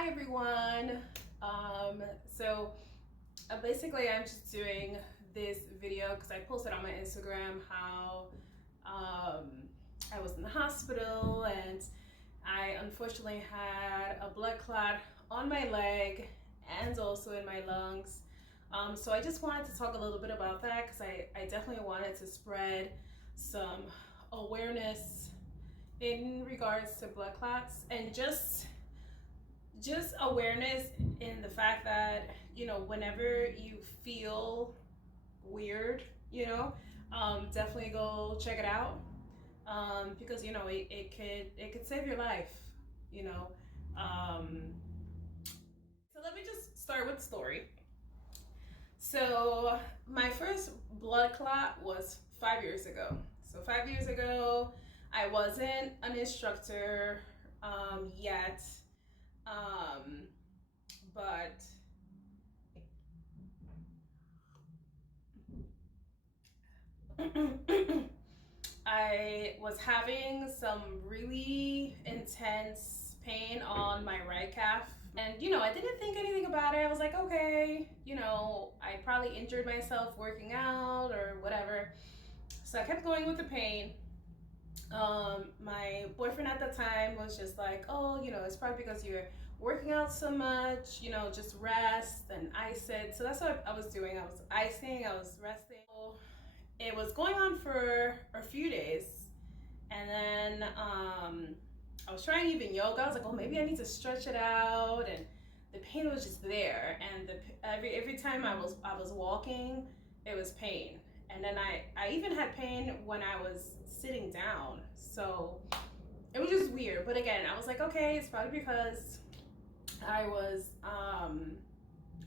Hi everyone. Basically I'm just doing this video because I posted on my Instagram how I was in the hospital and I unfortunately had a blood clot on my leg and also in my lungs. So I just wanted to talk a little bit about that because I definitely wanted to spread some awareness in regards to blood clots and just awareness in the fact that whenever you feel weird, definitely go check it out, because it could save your life, you know um, so let me just start with the story. So my first blood clot was 5 years ago. So 5 years ago I wasn't an instructor yet, um, but I was having some really intense pain on my right calf. And, I didn't think anything about it. I was like, okay, I probably injured myself working out or whatever. So I kept going with the pain. My boyfriend at the time was just like, oh, it's probably because you're working out so much, just rest and ice it. So that's what I was doing. I was icing, I was resting. It was going on for a few days, and then I was trying even yoga. I was like, oh, maybe I need to stretch it out, and the pain was just there. And every time I was walking, it was pain. And then I even had pain when I was sitting down. So it was just weird. But again, I was like, okay, it's probably because I was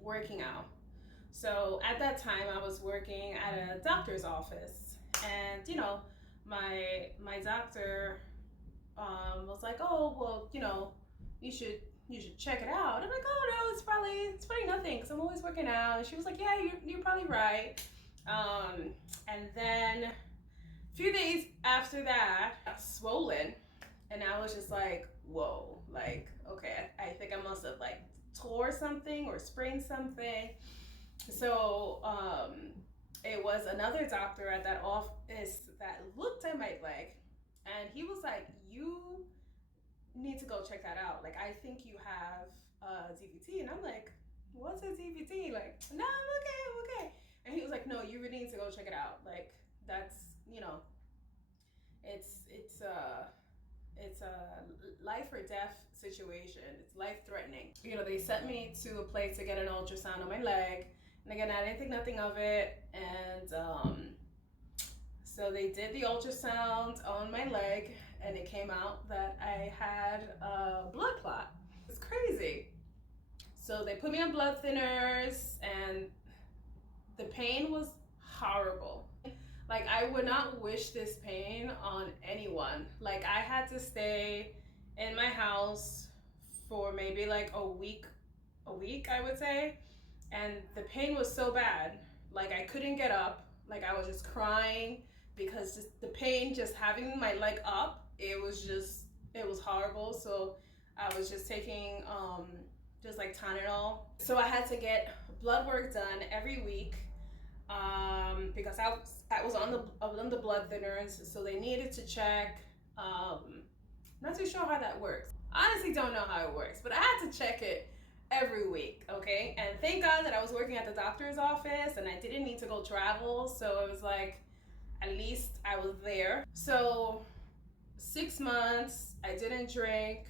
working out. So at that time, I was working at a doctor's office, and my doctor was like, "Oh, well, you should check it out." I'm like, "Oh no, it's probably nothing because I'm always working out." And she was like, "Yeah, you're probably right." And then a few days after that, I got swollen, and I was just like, "Whoa!" Like, okay, I think I must have like tore something or sprained something. So it was another doctor at that office that looked at my leg, and he was like, "You need to go check that out. Like, I think you have a DVT." And I'm like, "What's a DVT?" Like, "No, I'm okay. And he was like, "No, you really need to go check it out. Like, that's it's it's a life or death situation. It's life threatening." They sent me to a place to get an ultrasound on my leg. And again, I didn't think nothing of it. And so they did the ultrasound on my leg, and it came out that I had a blood clot. It's crazy. So they put me on blood thinners, and the pain was horrible. Like, I would not wish this pain on anyone. Like, I had to stay in my house for maybe like a week, I would say. And the pain was so bad. Like, I couldn't get up. Like, I was just crying because just the pain, just having my leg up, it was horrible. So I was just taking just like Tylenol. So I had to get blood work done every week, because I was on the blood thinners, so they needed to check. Not too sure how that works. Honestly, don't know how it works, but I had to check it every week. Okay, and thank God that I was working at the doctor's office and I didn't need to go travel, so it was like at least I was there. So 6 months, I didn't drink.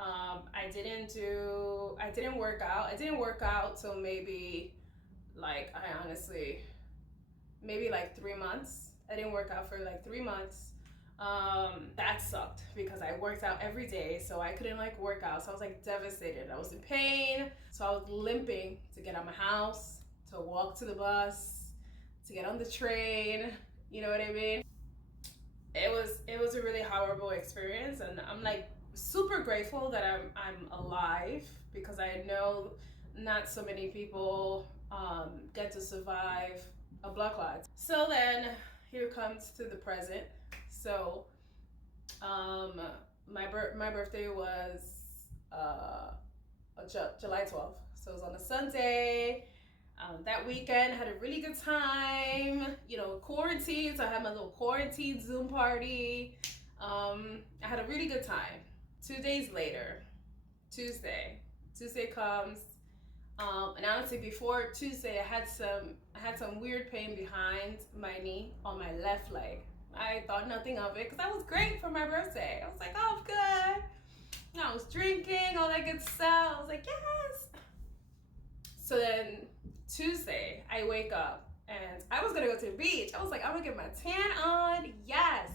I didn't work out. I didn't work out till maybe, like, I honestly, maybe like 3 months. I didn't work out for like 3 months. That sucked because I worked out every day, so I couldn't like work out. So I was like devastated. I was in pain. So I was limping to get out of my house, to walk to the bus, to get on the train. You know what I mean? It was a really horrible experience, and I'm like super grateful that I'm alive, because I know not so many people get to survive a blood clot. So then here comes to the present. So my birthday was July 12th. So it was on a Sunday. That weekend, had a really good time. Quarantine, so I had my little quarantine Zoom party. I had a really good time. 2 days later, Tuesday comes. And honestly, before Tuesday, I had some weird pain behind my knee on my left leg. I thought nothing of it because I was great for my birthday. I was like, oh, I'm good. I was drinking, all that good stuff. I was like, yes. So then Tuesday, I wake up and I was gonna go to the beach. I was like, I'm gonna get my tan on. Yes.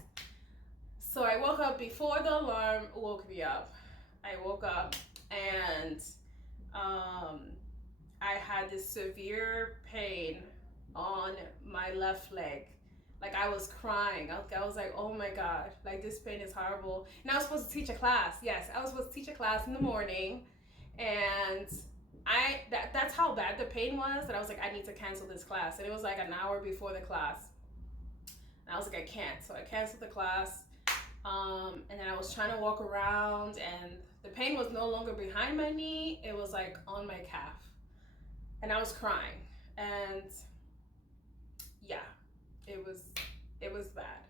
So I woke up before the alarm woke me up. I woke up and I had this severe pain on my left leg. Like I was crying. I was like, oh my God, like this pain is horrible. And I was supposed to teach a class. Yes, I was supposed to teach a class in the morning. And that's how bad the pain was that I was like, I need to cancel this class. And it was like an hour before the class. And I was like, I can't. So I canceled the class. And then I was trying to walk around and the pain was no longer behind my knee. It was like on my calf. And I was crying. And yeah, it was bad.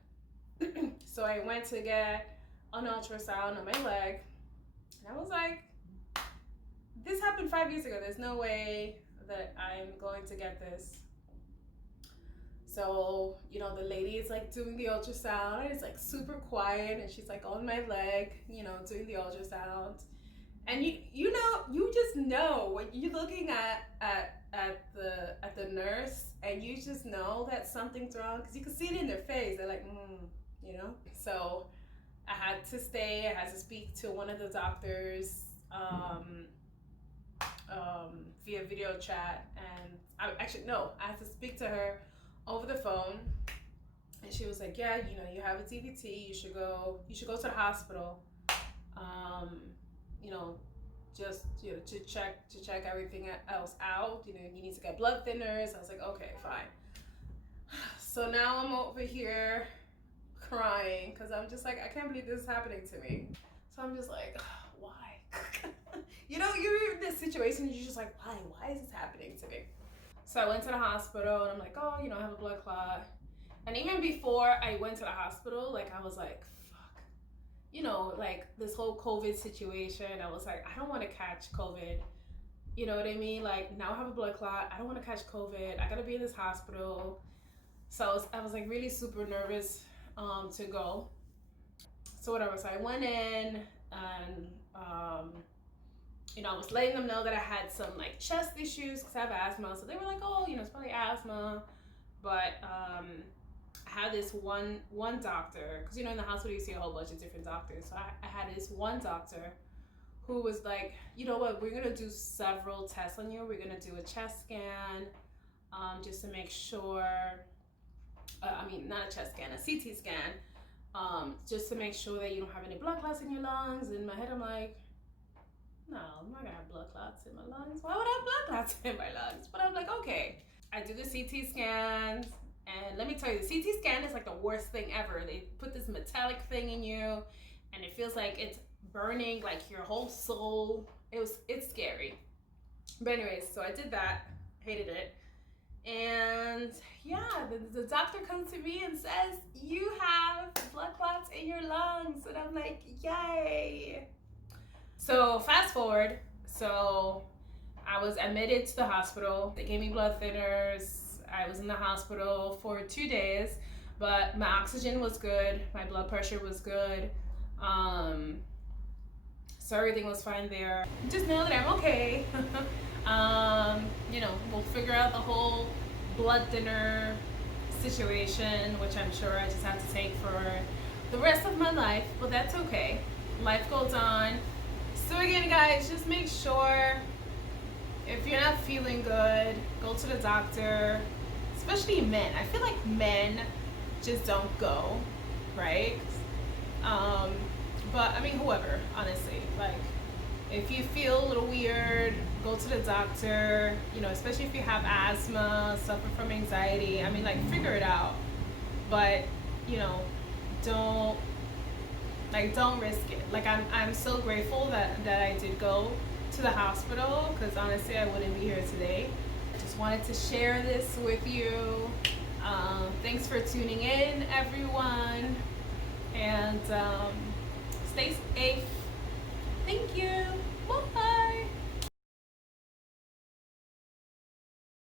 So I went to get an ultrasound on my leg. And I was like, this happened 5 years ago. There's no way that I'm going to get this. So, the lady is like doing the ultrasound and it's like super quiet and she's like on my leg, doing the ultrasound. And you just know when you're looking at the nurse and you just know that something's wrong because you can see it in their face. They're like, So I had to stay. I had to speak to one of the doctors via video chat, and I had to speak to her over the phone, and she was like, yeah, you have a DVT, you should go to the hospital, just to check everything else out, you need to get blood thinners. I was like, okay, fine. So now I'm over here crying because I'm just like, I can't believe this is happening to me. So I'm just like, why? You're in this situation, you're just like, why is this happening to me? So I went to the hospital and I'm like, oh, I have a blood clot. And even before I went to the hospital, like I was like, fuck, like this whole COVID situation, I was like, I don't want to catch COVID. You know what I mean? Like now I have a blood clot, I don't want to catch COVID, I gotta be in this hospital. So I was like really super nervous to go. So whatever, so I went in and I was letting them know that I had some like chest issues because I have asthma. So they were like, oh, it's probably asthma. But I had this one doctor, because in the hospital you see a whole bunch of different doctors. So I had this one doctor who was like, you know what, we're gonna do several tests on you. We're gonna do a chest scan, just to make sure, not a chest scan, a CT scan, just to make sure that you don't have any blood clots in your lungs. In my head I'm like, no, I'm not gonna have blood clots in my lungs. Why would I have blood clots in my lungs? But I'm like, okay. I do the CT scans, and let me tell you, the CT scan is like the worst thing ever. They put this metallic thing in you, and it feels like it's burning like your whole soul. It's scary. But anyways, so I did that, hated it. And yeah, the doctor comes to me and says, you have blood clots in your lungs. And I'm like, yay. So fast forward, so I was admitted to the hospital. They gave me blood thinners. I was in the hospital for 2 days, but my oxygen was good. My blood pressure was good. So everything was fine there. Just know that I'm okay. We'll figure out the whole blood thinner situation, which I'm sure I just have to take for the rest of my life, but that's okay. Life goes on. So again, guys, just make sure if you're not feeling good, go to the doctor, especially men. I feel like men just don't go, right? But whoever, honestly, like if you feel a little weird, go to the doctor, especially if you have asthma, suffer from anxiety, figure it out. But, don't risk it. Like I'm so grateful that I did go to the hospital, because honestly I wouldn't be here today. I just wanted to share this with you. Thanks for tuning in, everyone, and stay safe. Thank you.